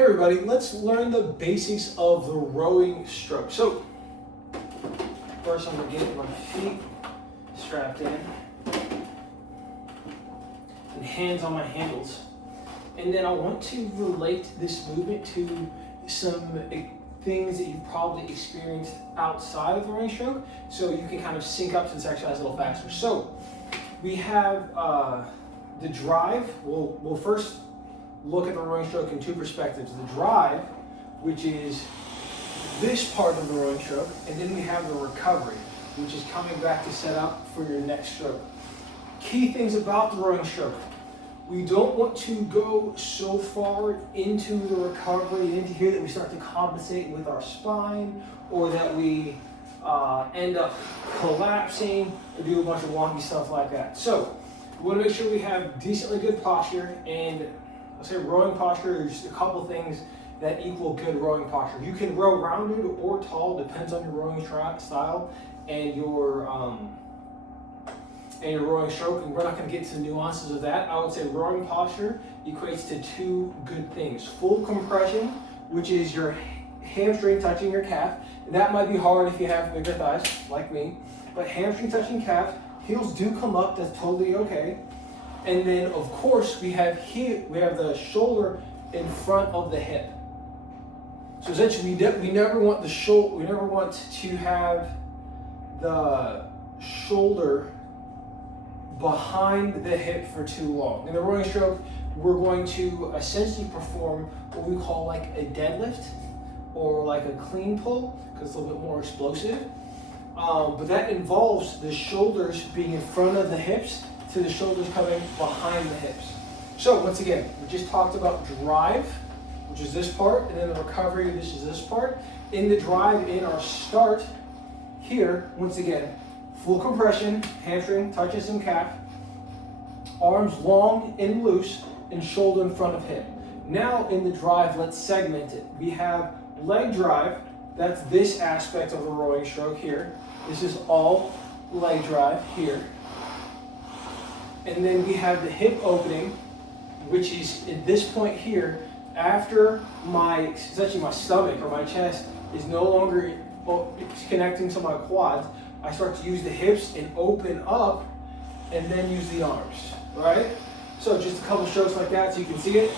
Hey everybody, let's learn the basics of the rowing stroke. So, first I'm going to get my feet strapped in and hands on my handles. And then I want to relate this movement to some things that you've probably experienced outside of the rowing stroke, so you can kind of sync up to this exercise a little faster. So, we have the drive. We'll first look at the rowing stroke in two perspectives. The drive, which is this part of the rowing stroke, and then we have the recovery, which is coming back to set up for your next stroke. Key things about the rowing stroke. We don't want to go so far into the recovery, into here, that we start to compensate with our spine, or that we end up collapsing or do a bunch of wonky stuff like that. So we want to make sure we have decently good posture, and I'll say rowing posture, there's a couple things that equal good rowing posture. You can row rounded or tall, depends on your rowing style and your rowing stroke, and we're not going to get into the nuances of that. I would say rowing posture equates to two good things. Full compression, which is your hamstring touching your calf. That might be hard if you have bigger thighs, like me, but hamstring touching calf, heels do come up, that's totally okay. And then, of course, we have the shoulder in front of the hip. So essentially, we never want to have the shoulder behind the hip for too long. In the rowing stroke, we're going to essentially perform what we call like a deadlift or like a clean pull, because it's a little bit more explosive. But that involves the shoulders being in front of the hips to the shoulders coming behind the hips. So once again, we just talked about drive, which is this part, and then the recovery, this is this part. In the drive, in our start here, once again, full compression, hamstring touches some calf, arms long and loose, and shoulder in front of hip. Now in the drive, let's segment it. We have leg drive, that's this aspect of the rowing stroke here. This is all leg drive here. And then we have the hip opening, which is at this point here, after essentially my stomach or my chest is no longer connecting to my quads. I start to use the hips and open up, and then use the arms, right? So just a couple strokes like that so you can see it.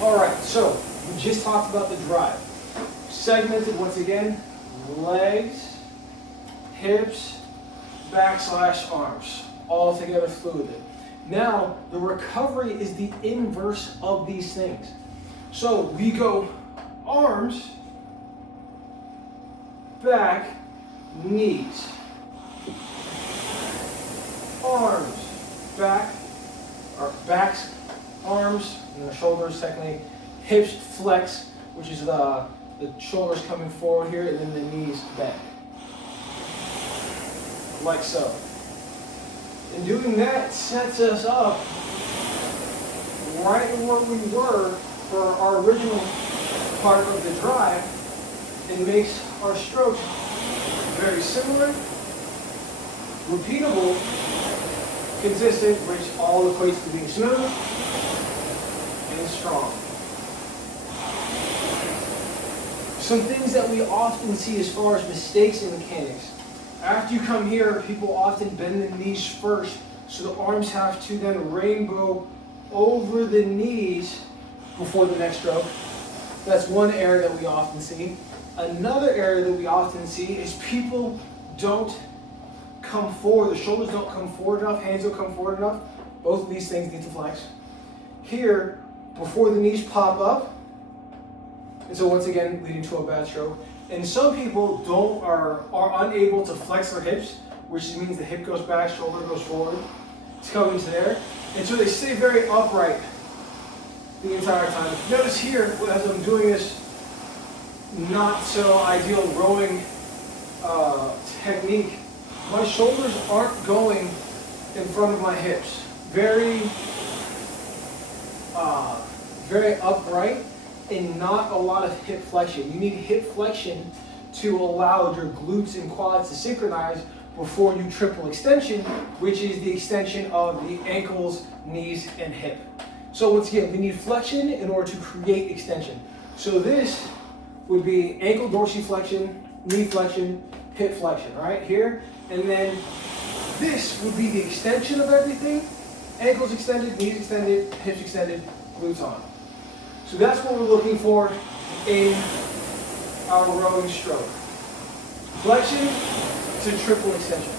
All right, so we just talked about the drive. Segmented once again, legs, hips, /arms, all together fluidly. Now, the recovery is the inverse of these things. So we go arms, back, knees. Arms, back, or backs, arms, and the shoulders technically. Hips flex, which is the shoulders coming forward here, and then the knees back. Like so. And doing that sets us up right where we were for our original part of the drive, and makes our strokes very similar, repeatable, consistent, which all equates to being smooth and strong. Some things that we often see as far as mistakes in mechanics. After you come here, people often bend the knees first, so the arms have to then rainbow over the knees before the next stroke. That's one error that we often see. Another error that we often see is people don't come forward, the shoulders don't come forward enough, hands don't come forward enough. Both of these things need to flex. Here, before the knees pop up, and so once again, leading to a bad stroke. And some people are unable to flex their hips, which means the hip goes back, shoulder goes forward. It's coming to there. And so they stay very upright the entire time. Notice here, as I'm doing this not so ideal rowing technique, my shoulders aren't going in front of my hips. Very upright. and not a lot of hip flexion. You need hip flexion to allow your glutes and quads to synchronize before you triple extension, which is the extension of the ankles, knees, and hip. So once again, we need flexion in order to create extension. So this would be ankle dorsiflexion, knee flexion, hip flexion, right here. And then this would be the extension of everything. Ankles extended, knees extended, hips extended, glutes on. So that's what we're looking for in our rowing stroke. Flexion to triple extension.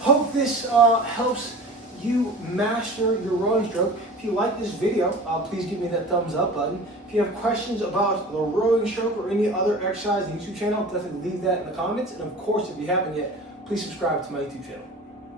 Hope this helps you master your rowing stroke. If you like this video, please give me that thumbs up button. If you have questions about the rowing stroke or any other exercise on the YouTube channel, definitely leave that in the comments. And of course, if you haven't yet, please subscribe to my YouTube channel.